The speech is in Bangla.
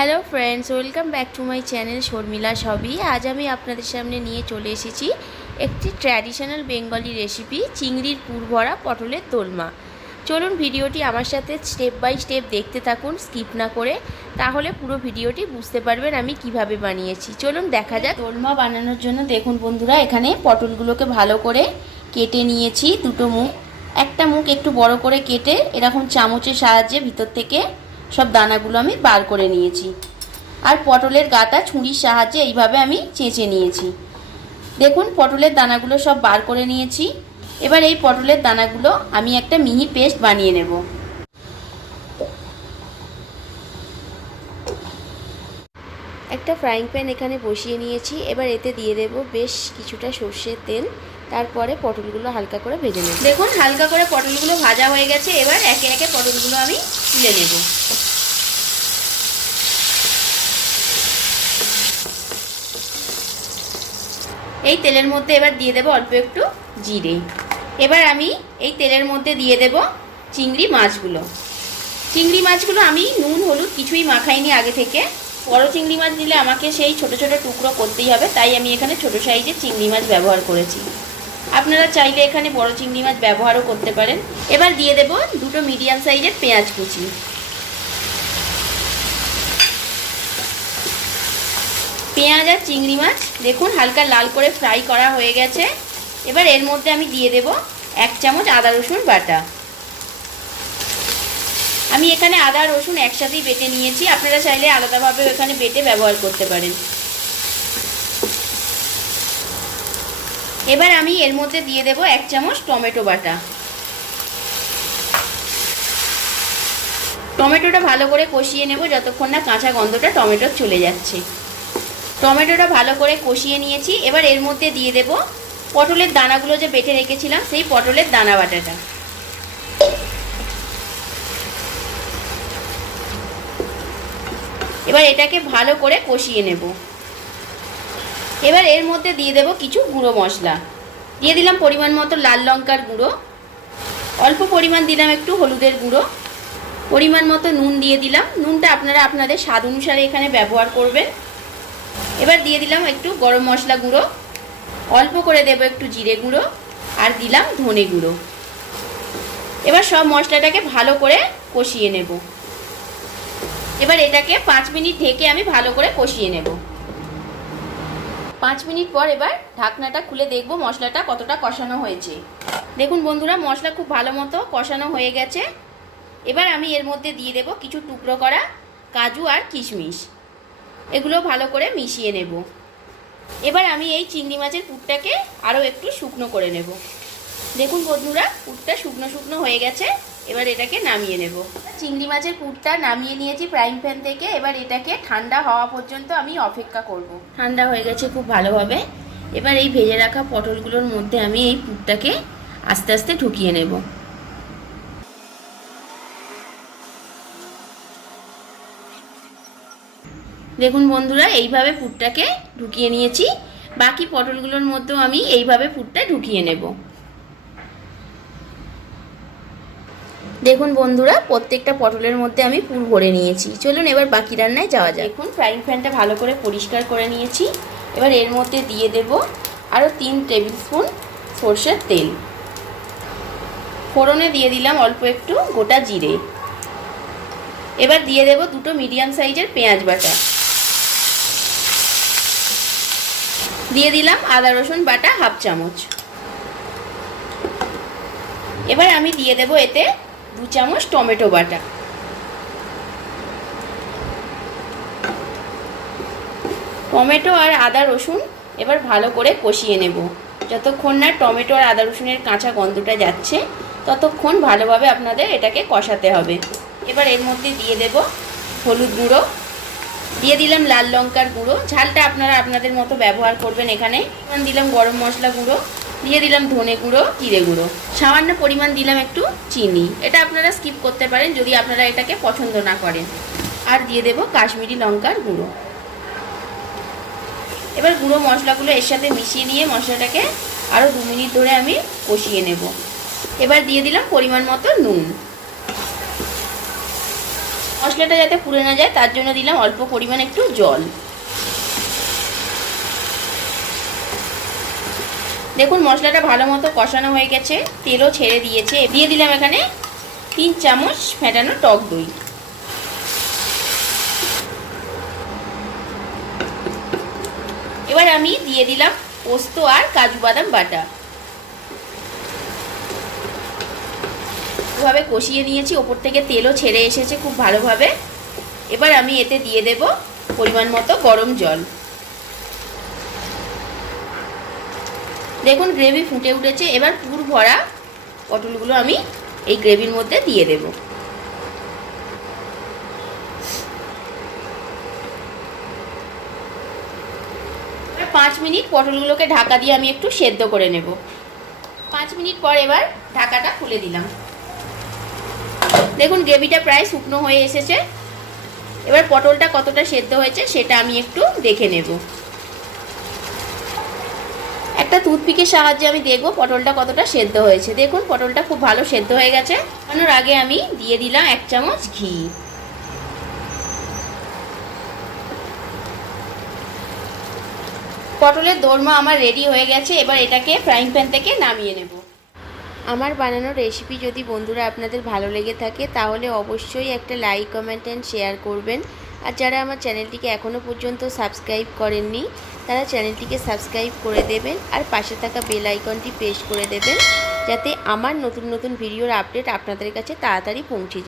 Hello friends, welcome back to my channel Sharmila সবই। আজ আমি আপনাদের সামনে নিয়ে চলে এসেছি একটি ট্র্যাডিশনাল বেঙ্গলি রেসিপি, চিংড়ির পুর ভরা পটলের দোলমা। চলুন ভিডিওটি আমার সাথে স্টেপ বাই স্টেপ দেখতে থাকুন, স্কিপ না করে, তাহলে পুরো ভিডিওটি বুঝতে পারবেন আমি কিভাবে বানিয়েছি। চলুন দেখা যাক। দোলমা বানানোর জন্য দেখুন বন্ধুরা, এখানে পটলগুলোকে ভালো করে কেটে নিয়েছি। দুটো মুখ, একটা মুখ একটু বড় করে কেটে এরকম চামচের সাহায্যে ভিতর থেকে সব দানাগুলো আমি বার করে নিয়েছি। আর পটলের গাটা ছুরির সাহায্যে এইভাবে আমি চেঁচে নিয়েছি। দেখুন পটলের দানাগুলো সব বার করে নিয়েছি। এবার এই পটলের দানাগুলো আমি একটা মিহি পেস্ট বানিয়ে নেব। একটা ফ্রাইং প্যান এখানে বসিয়ে নিয়েছি। এবার এতে দিয়ে দেব বেশ কিছুটা সর্ষের তেল। তারপরে পটলগুলো হালকা করে ভেজে নেব। দেখুন হালকা করে পটলগুলো ভাজা হয়ে গেছে। এবার একে একে পটলগুলো আমি তুলে নেব। এই তেলের মধ্যে এবার দিয়ে দেব অল্প একটু জিরে। এবার আমি এই তেলের মধ্যে দিয়ে দেব চিংড়ি মাছগুলো। চিংড়ি মাছগুলো আমি নুন হলুদ কিছুই মাখাইনি আগে থেকে। বড় চিংড়ি মাছ দিলে আমাকে সেই ছোট ছোট টুকরো করতেই হবে, তাই আমি এখানে ছোট সাইজের চিংড়ি মাছ ব্যবহার করেছি। আপনারা চাইলে এখানে বড় চিংড়ি মাছ ব্যবহারও করতে পারেন। এবার দিয়ে দেব দুটো মিডিয়াম সাইজের পেঁয়াজ কুচি। পেঁয়াজ আর চিংড়ি মাছ দেখুন হালকা লাল করে ফ্রাই করা হয়ে গেছে। এবার এর মধ্যে আমি দিয়ে দেব 1 চামচ আদা রসুন বাটা। আমি এখানে আদা রসুন একসাথেই বেটে নিয়েছি, আপনারা চাইলে আলাদাভাবে এখানে বেটে ব্যবহার করতে পারেন। এবার আমি এর মধ্যে দিয়ে দেব 1 চামচ টমেটো বাটা। টমেটোটা ভালো করে কষিয়ে নেব যতক্ষণ না কাঁচা গন্ধটা টমেটোর চলে যাচ্ছে। টমেটোটা ভালো করে কষিয়ে নিয়েছি। এবার এর মধ্যে দিয়ে দেব পটলের দানাগুলো যে বেটে রেখেছিলাম, সেই পটলের দানা বাটাটা। এবার এটাকে ভালো করে কষিয়ে নেব। এবার এর মধ্যে দিয়ে দেব কিছু গুঁড়ো মশলা। দিয়ে দিলাম পরিমাণ মতো লাল লঙ্কার গুঁড়ো, অল্প পরিমাণ দিলাম একটু হলুদের গুঁড়ো, পরিমাণ মতো নুন দিয়ে দিলাম। নুনটা আপনারা আপনাদের স্বাদ অনুসারে এখানে ব্যবহার করবেন। এবার দিয়ে দিলাম একটু গরম মশলা গুঁড়ো, অল্প করে দেব একটু জিরে গুঁড়ো, আর দিলাম ধনে গুঁড়ো। এবার সব মশলাটাকে ভালো করে কষিয়ে নেব। এবার এটাকে 5 মিনিট ঢেকে আমি ভালো করে কষিয়ে নেব। 5 মিনিট পর এবার ঢাকনাটা খুলে দেখব মশলাটা কতটা কষানো হয়েছে। দেখুন বন্ধুরা, মশলা খুব ভালো মতো কষানো হয়ে গেছে। এবার আমি এর মধ্যে দিয়ে দেব কিছু টুকরো করা কাজু আর কিশমিশ। এগুলো ভালো করে মিশিয়ে নেব। এবার আমি এই চিংড়ি মাছের পুরটাকে আরও একটু শুকনো করে নেব। দেখুন বন্ধুরা, পুরটা শুকনো শুকনো হয়ে গেছে। এবার এটাকে নামিয়ে নেব। চিংড়ি মাছের পুরটা নামিয়ে নিয়েছি ফ্রাইং প্যান থেকে। এবার এটাকে ঠান্ডা হওয়া পর্যন্ত আমি অপেক্ষা করব। ঠান্ডা হয়ে গেছে খুব ভালোভাবে। এবার এই ভেজে রাখা পটলগুলোর মধ্যে আমি এই পুরটাকে আস্তে আস্তে ঢুকিয়ে নেব। দেখুন বন্ধুরা, এইভাবে পুরটাকে ঢুকিয়ে নিয়েছি। বাকি পটলগুলোর মধ্যেও আমি এইভাবে পুরটা ঢুকিয়ে নেব। দেখুন বন্ধুরা, প্রত্যেকটা পটলের মধ্যে আমি পুর ভরে নিয়েছি। চলুন এবার বাকি রান্নায় যাওয়া যাক। দেখুন ফ্রাইং প্যানটা ভালো করে পরিষ্কার করে নিয়েছি। এবার এর মধ্যে দিয়ে দেব আরও 3 টেবিল স্পুন সরষের তেল। ফোড়নে দিয়ে দিলাম অল্প একটু গোটা জিরে। এবার দিয়ে দেব দুটো মিডিয়াম সাইজের পেঁয়াজ বাটা। দিয়ে দিলাম আদা রসুন বাটা 1/2 চামচ। এবার আমি দিয়ে দেব এতে 2 চামচ টমেটো বাটা। টমেটো আর আদা রসুন এবার ভালো করে কষিয়ে নেব। যতক্ষণ না টমেটো আর আদা রসুনের কাঁচা গন্ধটা যাচ্ছে ততক্ষণ ভালোভাবে আপনাদের এটাকে কষাতে হবে। এবার এর মধ্যে দিয়ে দেব হলুদ গুঁড়ো, দিয়ে দিলাম লাল লঙ্কার গুঁড়ো, ঝালটা আপনারা আপনাদের মতো ব্যবহার করবেন। এখানে দিলাম গরম মশলা গুঁড়ো, দিয়ে দিলাম ধনে গুঁড়ো, জিরে গুঁড়ো, সামান্য পরিমাণ দিলাম একটু চিনি। এটা আপনারা স্কিপ করতে পারেন যদি আপনারা এটাকে পছন্দ না করেন। আর দিয়ে দেব কাশ্মীরি লঙ্কার গুঁড়ো। এবার গুঁড়ো মশলাগুলো এর সাথে মিশিয়ে নিয়ে মশলাটাকে আরও 2 মিনিট ধরে আমি কষিয়ে নেব। এবার দিয়ে দিলাম পরিমাণ মতো নুন। মশলাটা যাতে পুড়ে না যায় তার জন্য দিলাম অল্প পরিমাণ একটু জল। দেখুন মশলাটা ভালো মতো কষানো হয়ে গেছে, তেলও ছেড়ে দিয়েছে। দিয়ে দিলাম এখানে 3 চামচ ফেটানো টক দই। এবার আমি দিয়ে দিলাম পোস্ত আর কাজু বাদাম বাটা। এভাবে কষিয়ে নিয়েছি, ওপর থেকে তেলও ছেড়ে এসেছে খুব ভালোভাবে। এবার আমি এতে দিয়ে দেব পরিমাণ মতো গরম জল। দেখুন গ্রেভি ফুটে উঠেছে। এবার পুর ভরা পটলগুলো আমি এই গ্রেভির মধ্যে দিয়ে দেব। 5 মিনিট পটলগুলোকে ঢাকা দিয়ে আমি একটু সেদ্ধ করে নেব। 5 মিনিট পর এবার ঢাকাটা খুলে দিলাম। দেখুন গ্রেভিটা প্রায় শুকনো হয়ে এসেছে। এবার পটলটা কতটা সেদ্ধ হয়েছে সেটা আমি একটু দেখে নেব। একটা টুথপিকের সাহায্যে আমি দেখব পটলটা কতটা সেদ্ধ হয়েছে। দেখুন পটলটা খুব ভালো সেদ্ধ হয়ে গেছে। নামানোর আগে আমি দিয়ে দিলাম 1 চামচ ঘি। পটলের দোরমা আমার রেডি হয়ে গেছে। এবার এটাকে ফ্রাইং প্যান থেকে নামিয়ে নেব। আমার বানানো রেসিপি যদি বন্ধুরা আপনাদের ভালো লেগে থাকে তাহলে অবশ্যই একটা লাইক, কমেন্ট অ্যান্ড শেয়ার করবেন। আর যারা আমার চ্যানেলটিকে এখনও পর্যন্ত সাবস্ক্রাইব করেননি তারা চ্যানেলটিকে সাবস্ক্রাইব করে দেবেন আর পাশে থাকা বেল আইকনটি প্রেস করে দেবেন, যাতে আমার নতুন নতুন ভিডিওর আপডেট আপনাদের কাছে তাড়াতাড়ি পৌঁছে যায়।